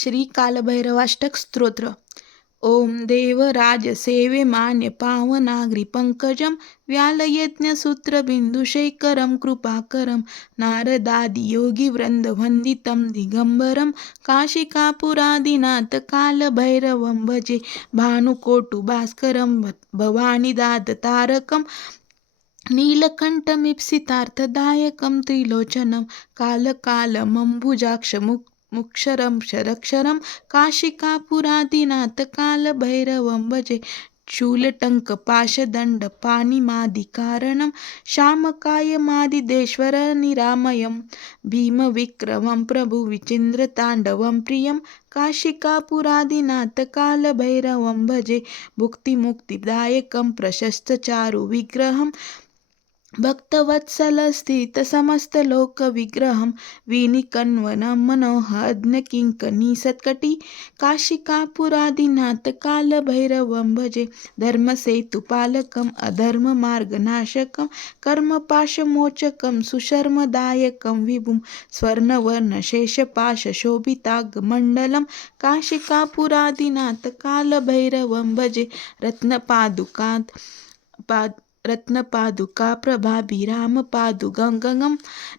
श्री कालभैरवाष्टक स्तोत्र. ओम देवराज सेवे मान्य पावनाग्री पंकजम व्यालयज्ञसूत्रबिंदुशेखरं कृपाकरं नारदादि योगी वृंद वंदितं दिगंबरं काशिकापुरादिनाथ कालभैरवं भजे भानुकोटु भास्करं भवानीदाद तारकं नीलकंठमीप्सितार्थदायकं त्रिलोचनं कालकालमंबुजाक्ष मुक्षरं शरक्षरं काशिकापुरादिनाथ कालभैरवं भजे शूलटंक पाशदंड पाणिमादिकारणं श्यामकायमादिदेश्वर निरामयं भीमविक्रमं प्रभु विचित्रतांडवं प्रियं काशिकापुरादिनाथ कालभैरवं भजे भुक्तिमुक्तिदायकं प्रशस्तचारु विग्रहं भक्तवत्सलस्थित समस्तलोकविग्रहं विनिकन्वनं मनोहज्ञकिङ्कणीसत्कटी काशिकापुरादिनाथ कालभैरवं भजे धर्मसेतुपालकम् अधर्ममार्गनाशकं कर्मपाशमोचकं सुशर्मदायकं विभुं स्वर्णवर्णशेषपाशशोभिताङ्गमण्डलं काशिकापुरादिनाथ कालभैरवं भजे रत्नपादुका प्रभाभिरामपादुगं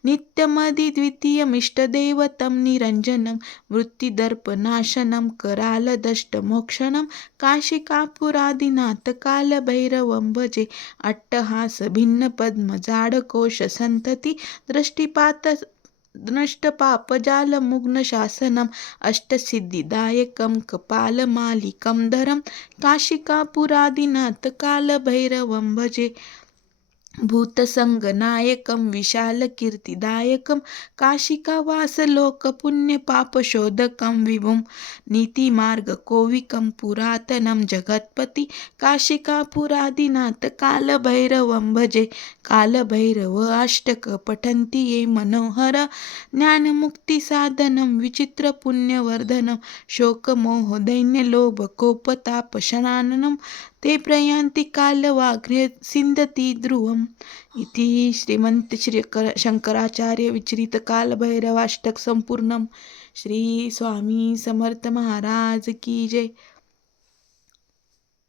नित्यमद्वितीयमिष्टदेवतं निरञ्जनं वृत्तिदर्पनाशनं करालदष्टमोक्षणं काशिकापुरादिनाथ कालभैरवं भजे अट्टहासभिन्नपद्मजाडकोशसन्तति नष्टपापजालमुग्नशासनम् अष्टसिद्धिदायकं कपालमालिकं धरं काशिकापुरादिनाथ कालभैरवं भजे भूतसंगनायकं विशालकीर्तिदायकं काशिकावासलोकपुण्यपापशोधकं विभुं नीतिमार्गकोविकं पुरातनं जगत्पति काशिकापुरादिनाथ कालभैरवं भजे कालभैरव अष्टक पठन्ति ये मनोहर ज्ञानमुक्तिसाधनं विचित्रपुण्यवर्धनं शोकमोहदैन्यलोभकोपतापशनाननं ते प्रयान्ति कालवाग्रे सिन्धति ध्रुवम् इति श्रीमंत श्री शंकराचार्य विचरित कालभैरवाष्टक संपूर्णम. श्री स्वामी समर्थ महाराज की जय.